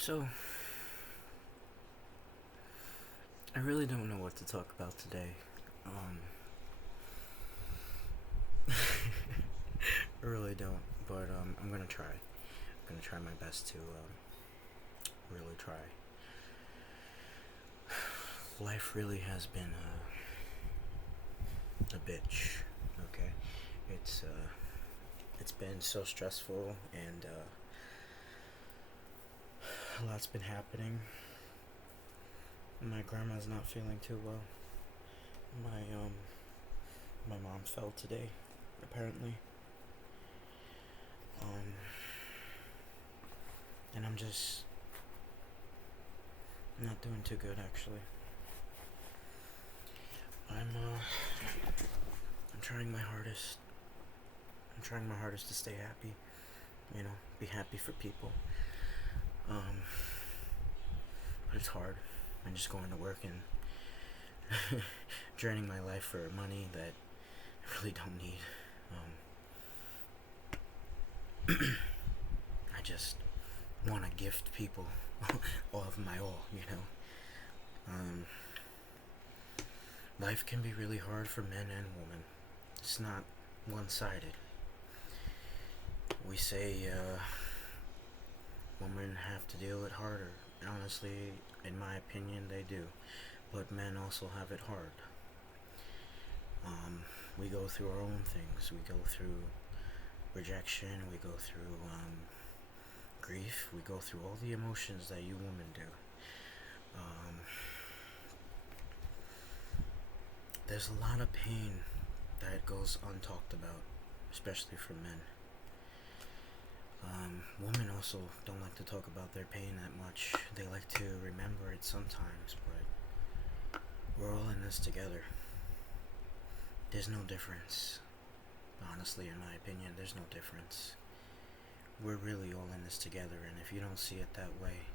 So, I really don't know what to talk about today. Um, I really don't, but I'm gonna try. I'm gonna try my best to really try. Life really has been a bitch. Okay, it's been so stressful, and a lot's been happening. My grandma's not feeling too well. My mom fell today, apparently. Um, and I'm just not doing too good, actually. I'm trying my hardest. I'm trying my hardest to stay happy. Be happy for people. Um, but it's hard. I'm just going to work and draining my life for money that I really don't need. I just want to gift people all of my all. Um, Life can be really hard for men and women. It's not one-sided. We say women have to deal it harder. Honestly, in my opinion, they do. But men also have it hard. We go through our own things. We go through rejection. We go through grief. We go through all the emotions that you women do. Um, there's a lot of pain that goes untalked about, especially for men. Women also don't like to talk about their pain that much. They like to remember it sometimes, but we're all in this together. There's no difference. Honestly, in my opinion, there's no difference. We're really all in this together, and if you don't see it that way,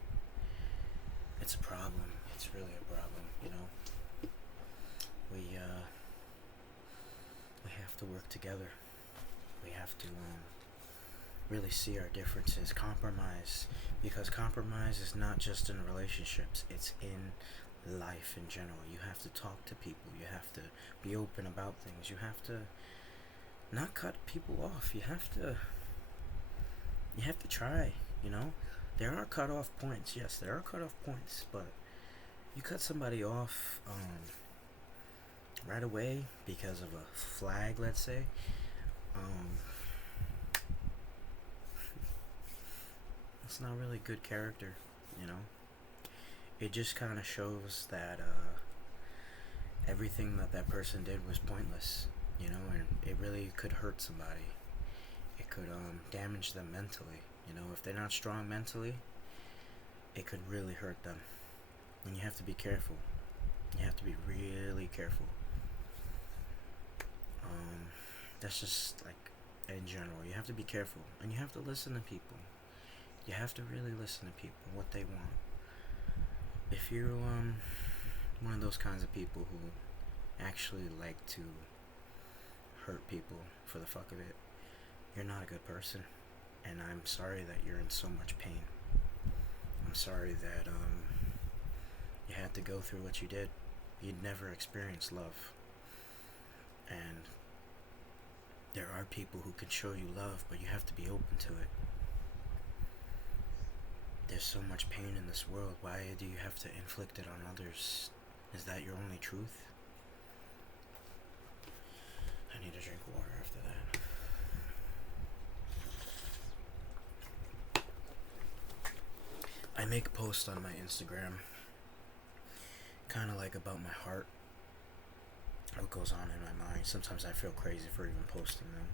it's a problem. It's really a problem. We have to work together. We have to really see our differences, compromise, because compromise is not just in relationships, it's in life in general. You have to talk to people, you have to be open about things, you have to not cut people off. You have to try, you know? There are cut off points, yes, there are cut off points, but you cut somebody off right away because of a flag, let's say. um, it's not really good character, you know? It just kind of shows that everything that person did was pointless, and it really could hurt somebody. It could damage them mentally. If they're not strong mentally, it could really hurt them. And you have to be careful. You have to be really careful. Um, that's just like in general. You have to be careful, and you have to listen to people. You have to really listen to people, what they want. If you're one of those kinds of people who actually like to hurt people for the fuck of it, you're not a good person. And I'm sorry that you're in so much pain. I'm sorry that you had to go through what you did. You'd never experienced love. And there are people who can show you love, but you have to be open to it. There's so much pain in this world. Why do you have to inflict it on others? Is that your only truth? I need to drink water after that. I make posts on my Instagram, kind of like about my heart, what goes on in my mind. Sometimes I feel crazy for even posting them.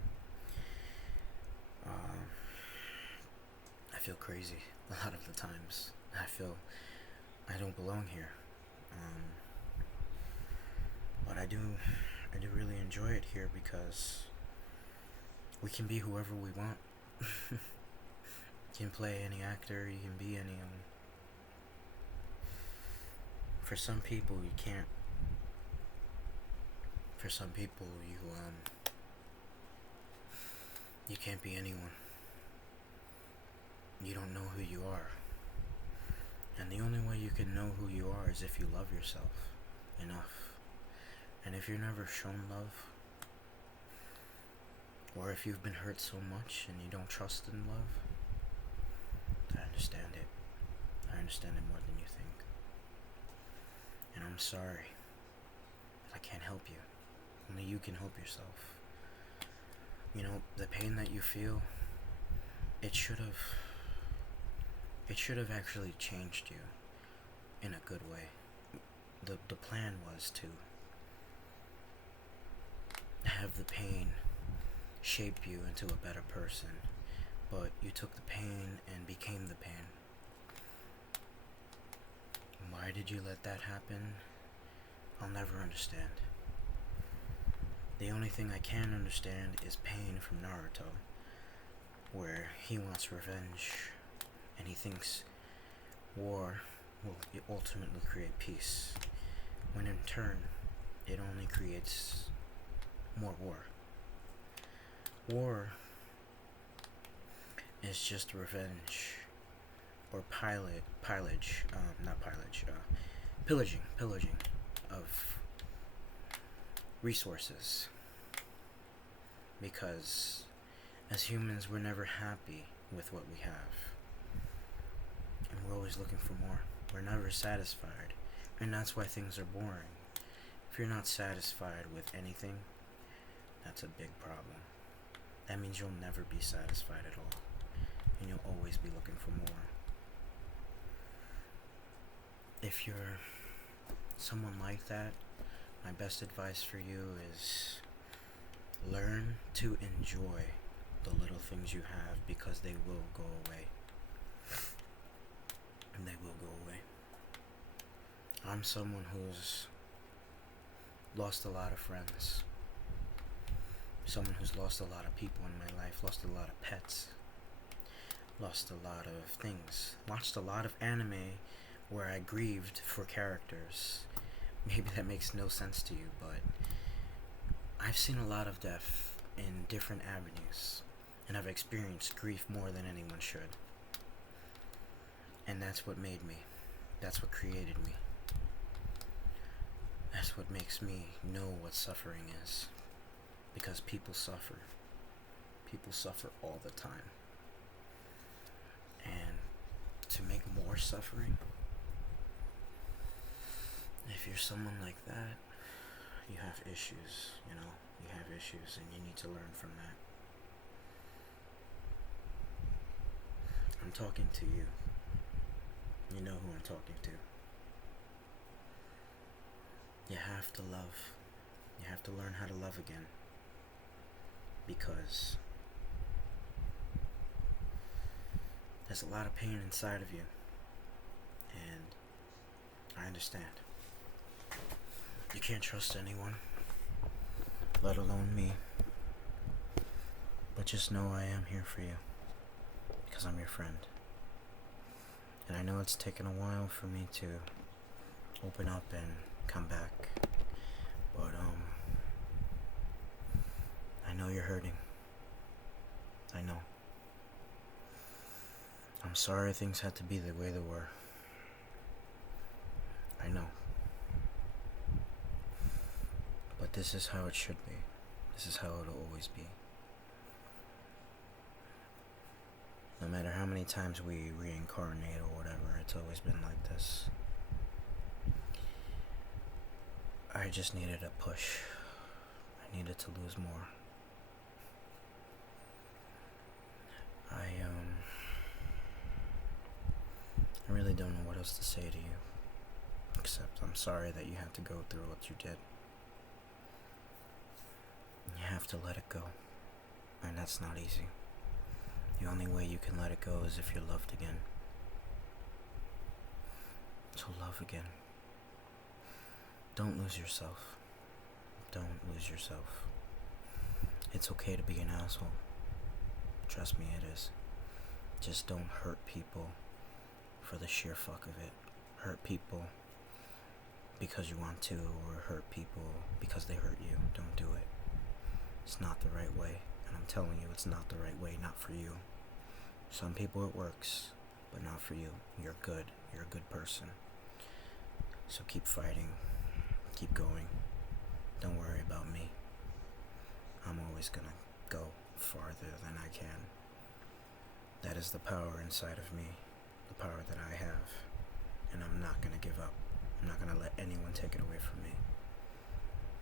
I feel crazy a lot of the times. I feel I don't belong here. Um, but I do really enjoy it here because we can be whoever we want. You can play any actor, you can be any. For some people, you can't. For some people, you can't be anyone. You don't know who you are. And the only way you can know who you are is if you love yourself enough. And if you're never shown love, or if you've been hurt so much and you don't trust in love, I understand it. I understand it more than you think. And I'm sorry. I can't help you. Only you can help yourself. You know, the pain that you feel, it should have actually changed you in a good way. The plan was to have the pain shape you into a better person, but you took the pain and became the pain. Why did you let that happen? I'll never understand. The only thing I can understand is Pain from Naruto, where he wants revenge, and he thinks war will ultimately create peace, when in turn, it only creates more war. War is just revenge, or pillaging of resources. Because as humans, we're never happy with what we have, and we're always looking for more. We're never satisfied, and that's why things are boring. If you're not satisfied with anything, that's a big problem. That means you'll never be satisfied at all, and you'll always be looking for more. If you're someone like that, my best advice for you is learn to enjoy the little things you have, because they will go away. And they will go away. I'm someone who's lost a lot of friends. Someone who's lost a lot of people in my life, lost a lot of pets, lost a lot of things, watched a lot of anime where I grieved for characters. Maybe that makes no sense to you, but I've seen a lot of death in different avenues, and I've experienced grief more than anyone should. And that's what made me. That's what created me. That's what makes me know what suffering is. Because people suffer. People suffer all the time. And to make more suffering, if you're someone like that, you have issues, you know? You have issues, and you need to learn from that. I'm talking to you. You know who I'm talking to. You have to love. You have to learn how to love again. Because there's a lot of pain inside of you. And I understand. You can't trust anyone, let alone me. But just know I am here for you. Because I'm your friend. And I know it's taken a while for me to open up and come back. But, I know you're hurting. I know. I'm sorry things had to be the way they were. I know. But this is how it should be. This is how it'll always be. No matter how many times we reincarnate or whatever, it's always been like this. I just needed a push. I needed to lose more. I really don't know what else to say to you. Except I'm sorry that you had to go through what you did. You have to let it go. And that's not easy. The only way you can let it go is if you're loved again. So love again. Don't lose yourself. Don't lose yourself. It's okay to be an asshole. Trust me, it is. Just don't hurt people for the sheer fuck of it. Hurt people because you want to, or hurt people because they hurt you. Don't do it. It's not the right way. And I'm telling you, it's not the right way, not for you. Some people it works. but not for you. You're good. You're a good person. So keep fighting. Keep going. Don't worry about me. I'm always gonna go farther than I can. That is the power inside of me, the power that I have, and I'm not gonna give up. I'm not gonna let anyone take it away from me.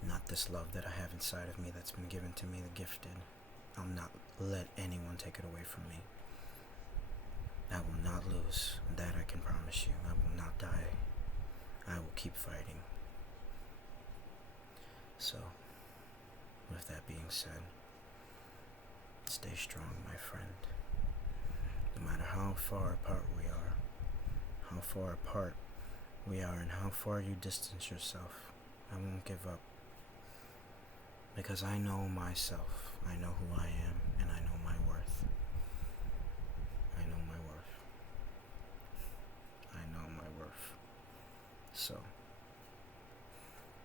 Not this love that I have inside of me that's been given to me, the gifted. I'll not let anyone take it away from me. I will not lose, that I can promise you. I will not die. I will keep fighting. So, with that being said, stay strong, my friend. No matter how far apart we are, and how far you distance yourself, I won't give up. Because I know myself, I know who I am, and I know my worth. I know my worth. I know my worth. So,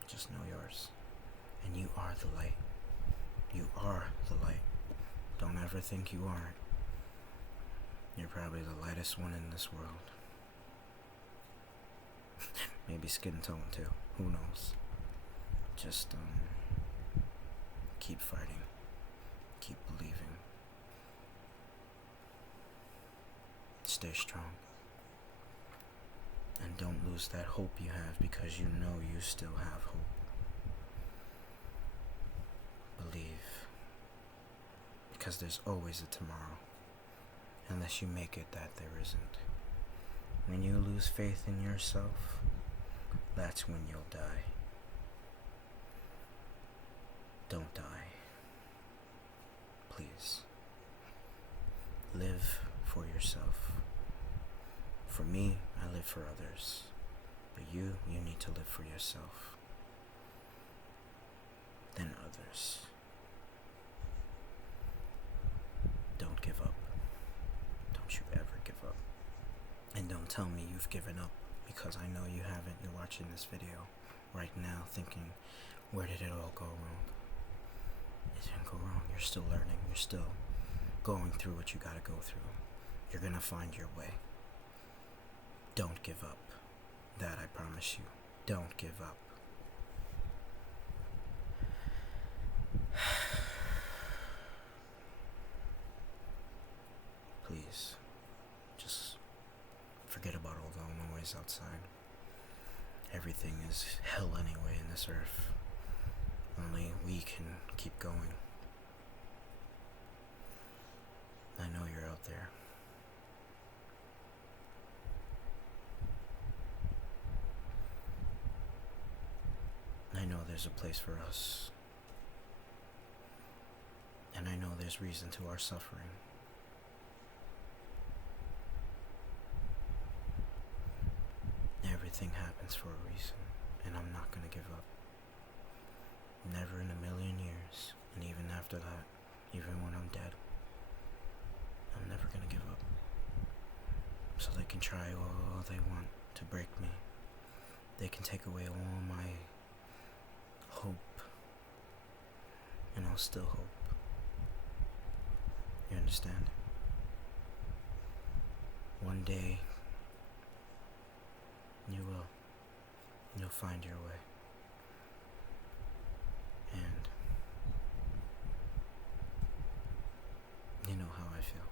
just know yours. And you are the light. You are the light. Don't ever think you aren't. You're probably the lightest one in this world. Maybe skin tone too. Who knows? Just keep fighting. Keep believing. Stay strong. And don't lose that hope you have, because you know you still have hope. Believe. Because there's always a tomorrow. Unless you make it that there isn't. When you lose faith in yourself, that's when you'll die. Don't die. Please. Live for yourself. For me, I live for others. But you need to live for yourself. Then others. Don't give up. Don't you ever give up. And don't tell me you've given up, because I know you haven't. You're watching this video right now thinking, where did it all go wrong? It didn't go wrong. You're still learning. You're still going through what you gotta go through. You're gonna find your way. Don't give up. That I promise you. Don't give up. Please, just forget about all the noise outside. Everything is hell anyway in this earth. Only we can keep going. I know you're out there. I know there's a place for us. And I know there's reason to our suffering. Everything happens for a reason, and I'm not gonna give up. Never in a million years, and even after that, even when I'm dead, I'm never gonna give up. So they can try all they want to break me. They can take away all my hope, and I'll still hope. You understand? One day, you will. You'll find your way. And you know how I feel.